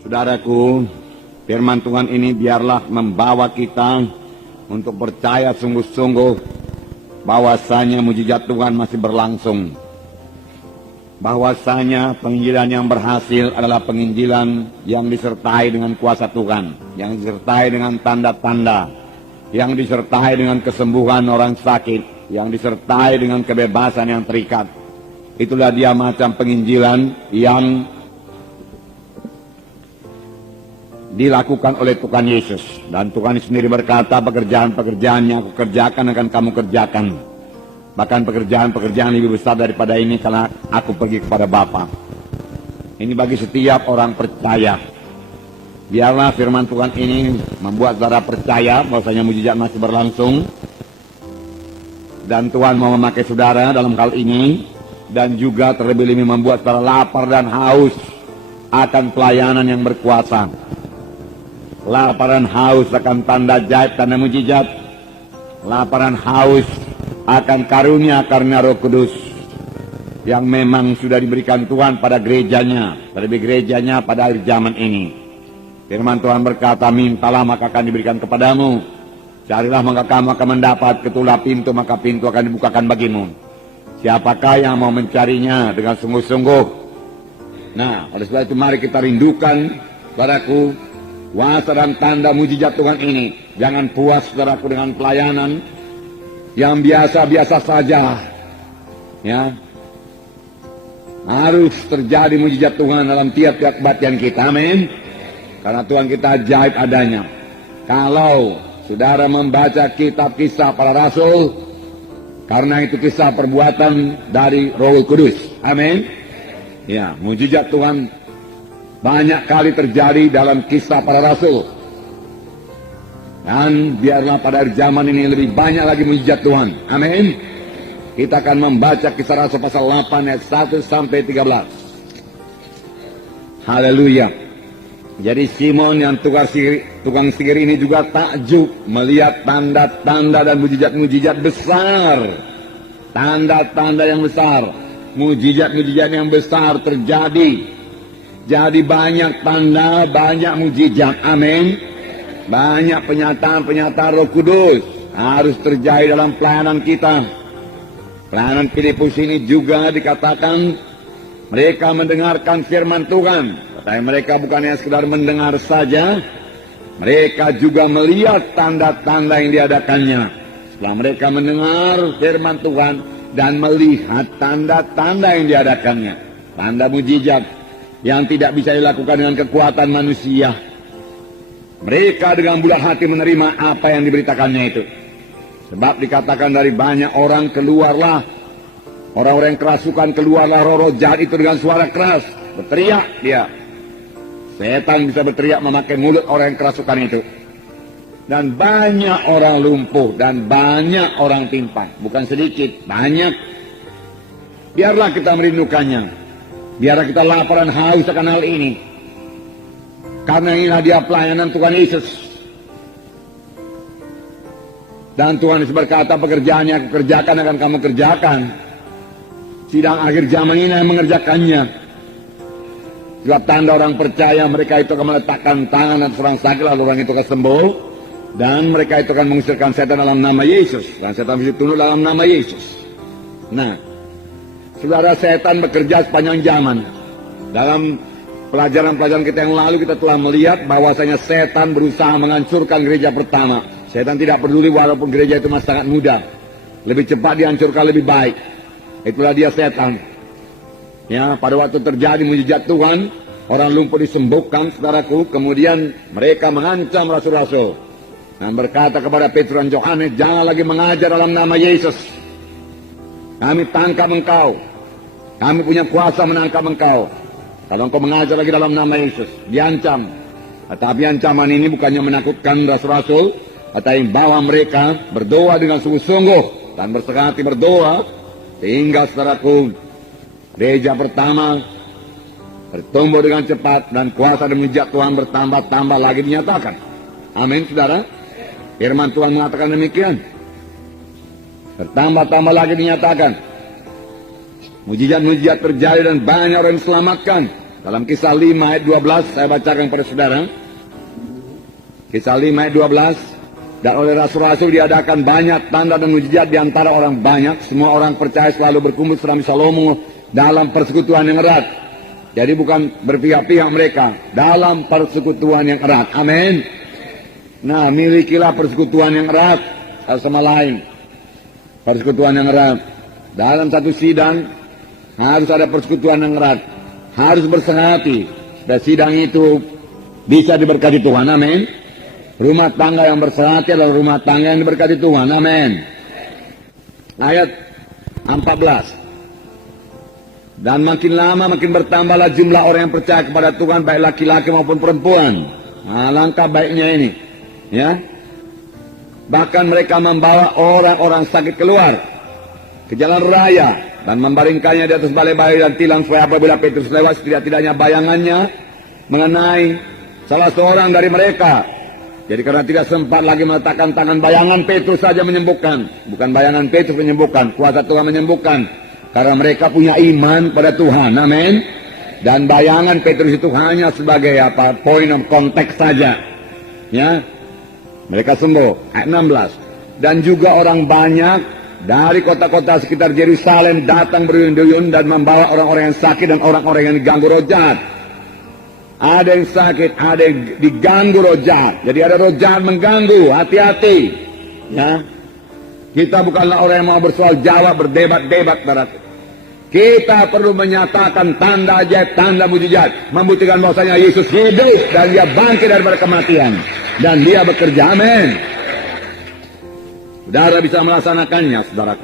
Saudaraku, firman Tuhan ini biarlah membawa kita untuk percaya sungguh-sungguh bahwasanya mujizat Tuhan masih berlangsung. Bahwasanya penginjilan yang berhasil adalah penginjilan yang disertai dengan kuasa Tuhan, yang disertai dengan tanda-tanda, yang disertai dengan kesembuhan orang sakit, yang disertai dengan kebebasan yang terikat. Itulah dia macam penginjilan yang dilakukan oleh Tuhan Yesus. Dan Tuhan sendiri berkata, pekerjaan-pekerjaan yang aku kerjakan akan kamu kerjakan. Bahkan pekerjaan-pekerjaan lebih besar daripada ini karena aku pergi kepada Bapa. Ini bagi setiap orang percaya. Biarlah firman Tuhan ini membuat saudara percaya bahwasanya mujizat masih berlangsung. Dan Tuhan mau memakai saudara dalam hal ini. Dan juga terlebih lebih membuat saudara lapar dan haus akan pelayanan yang berkuasa. Lapar dan haus akan tanda ajaib, tanda mujizat. Lapar dan haus akan karunia Roh Kudus yang memang sudah diberikan Tuhan pada gerejanya, terlebih gerejanya pada akhir zaman ini. Firman Tuhan berkata, mintalah maka akan diberikan kepadamu, carilah maka kamu akan mendapat, ketuklah pintu maka pintu akan dibukakan bagimu. Siapakah yang mau mencarinya dengan sungguh-sungguh? Nah, oleh sebab itu mari kita rindukan, saudaraku, kuasa dan tanda mujizat Tuhan ini. Jangan puas, saudaraku, dengan pelayanan yang biasa-biasa saja. Ya, harus terjadi mujizat Tuhan dalam tiap-tiap kebaktian kita. Amin. Karena Tuhan kita ajaib adanya. Kalau saudara membaca kitab Kisah Para Rasul, karena itu kisah perbuatan dari Roh Kudus. Amin. Ya, mujizat Tuhan banyak kali terjadi dalam Kisah Para Rasul. Dan biarlah pada zaman ini lebih banyak lagi mujizat Tuhan. Amin. Kita akan membaca Kisah Rasul pasal 8 ayat 1 sampai 13. Haleluya. Jadi Simon yang tukang sihir ini juga takjub melihat tanda-tanda dan mujizat-mujizat besar. Tanda-tanda yang besar, mujizat-mujizat yang besar terjadi. Jadi banyak tanda, banyak mujizat. Amin. Banyak penyataan-penyataan Roh Kudus harus terjadi dalam pelayanan kita. Pelayanan Filipus ini juga dikatakan mereka mendengarkan firman Tuhan. Tetapi mereka bukan hanya sekedar mendengar saja, mereka juga melihat tanda-tanda yang diadakannya. Setelah mereka mendengar firman Tuhan dan melihat tanda-tanda yang diadakannya, tanda mujizat yang tidak bisa dilakukan dengan kekuatan manusia, mereka dengan bulat hati menerima apa yang diberitakannya itu. Sebab dikatakan dari banyak orang keluarlah, orang-orang yang kerasukan keluarlah roh-roh jahat itu dengan suara keras. Berteriak dia. Setan bisa berteriak memakai mulut orang yang kerasukan itu. Dan banyak orang lumpuh dan banyak orang timpang. Bukan sedikit, banyak. Biarlah kita merindukannya. Biarlah kita lapar dan haus akan hal ini. Karena inilah dia pelayanan Tuhan Yesus. Dan Tuhan Yesus berkata, pekerjaan yang aku kerjakan akan kamu kerjakan. Sidang akhir zaman ini yang mengerjakannya. Sebab tanda orang percaya, mereka itu akan meletakkan tangan dan seorang sakit, lalu orang itu akan sembuh. Dan mereka itu akan mengusirkan setan dalam nama Yesus. Dan setan bisa tunduk dalam nama Yesus. Nah, saudara, setan bekerja sepanjang zaman. Dalam pelajaran-pelajaran kita yang lalu kita telah melihat bahwasanya setan berusaha menghancurkan gereja pertama. Setan tidak peduli walaupun gereja itu masih sangat muda. Lebih cepat dihancurkan lebih baik. Itulah dia setan. Ya, pada waktu terjadi mujizat Tuhan, orang lumpuh disembuhkan, saudaraku. Kemudian mereka mengancam rasul-rasul dan berkata kepada Petrus dan Yohanes, jangan lagi mengajar dalam nama Yesus. Kami tangkap engkau. Kami punya kuasa menangkap engkau. Kalau engkau mengajar lagi dalam nama Yesus, diancam. Tetapi ancaman ini bukannya menakutkan rasul-rasul, tetapi bahwa mereka berdoa dengan sungguh-sungguh dan berserah hati berdoa, sehingga saudaraku, gereja pertama bertumbuh dengan cepat dan kuasa dan mujizat Tuhan bertambah-tambah lagi dinyatakan. Amin, saudara. Firman Tuhan mengatakan demikian. Bertambah-tambah lagi dinyatakan. Mujizat-mujizat terjadi dan banyak orang diselamatkan. Dalam Kisah 5 ayat 12, saya bacakan kepada saudara. Kisah 5 ayat 12. Dan oleh rasul-rasul diadakan banyak tanda dan mujizat di antara orang banyak. Semua orang percaya selalu berkumpul serambi Salomo dalam persekutuan yang erat. Jadi bukan berpihak-pihak mereka, dalam persekutuan yang erat. Amin. Nah, milikilah persekutuan yang erat satu sama lain. Persekutuan yang erat. Dalam satu sidang harus ada persekutuan yang erat. Harus bersehati. Dan sidang itu bisa diberkati Tuhan. Amin. Rumah tangga yang bersehati adalah rumah tangga yang diberkati Tuhan. Amin. Ayat 14. Dan makin lama makin bertambahlah jumlah orang yang percaya kepada Tuhan, baik laki-laki maupun perempuan. Nah, langkah baiknya ini, ya. Bahkan mereka membawa orang-orang sakit keluar ke jalan raya dan membaringkannya di atas balai-balai dan tilang, supaya apabila Petrus lewat, setidak-tidaknya bayangannya mengenai salah seorang dari mereka. Jadi karena tidak sempat lagi meletakkan tangan, bayangan Petrus saja menyembuhkan. Bukan bayangan Petrus menyembuhkan, kuasa Tuhan menyembuhkan. Karena mereka punya iman pada Tuhan. Amin. Dan bayangan Petrus itu hanya sebagai point of contact saja. Ya. Mereka sembuh. Ayat 16. Dan juga orang banyak dari kota-kota sekitar Yerusalem datang berduyun-duyun dan membawa orang-orang yang sakit dan orang-orang yang diganggu roh jahat. Ada yang sakit, ada yang diganggu roh jahat. Jadi ada roh jahat mengganggu, hati-hati. Ya. Kita bukanlah orang yang mau bersoal jawab, berdebat-debat. Kita perlu menyatakan tanda ajaib, tanda mujizat, membuktikan bahwasanya Yesus hidup dan dia bangkit daripada kematian. Dan dia bekerja. Amin. Saudara bisa melaksanakannya, saudara.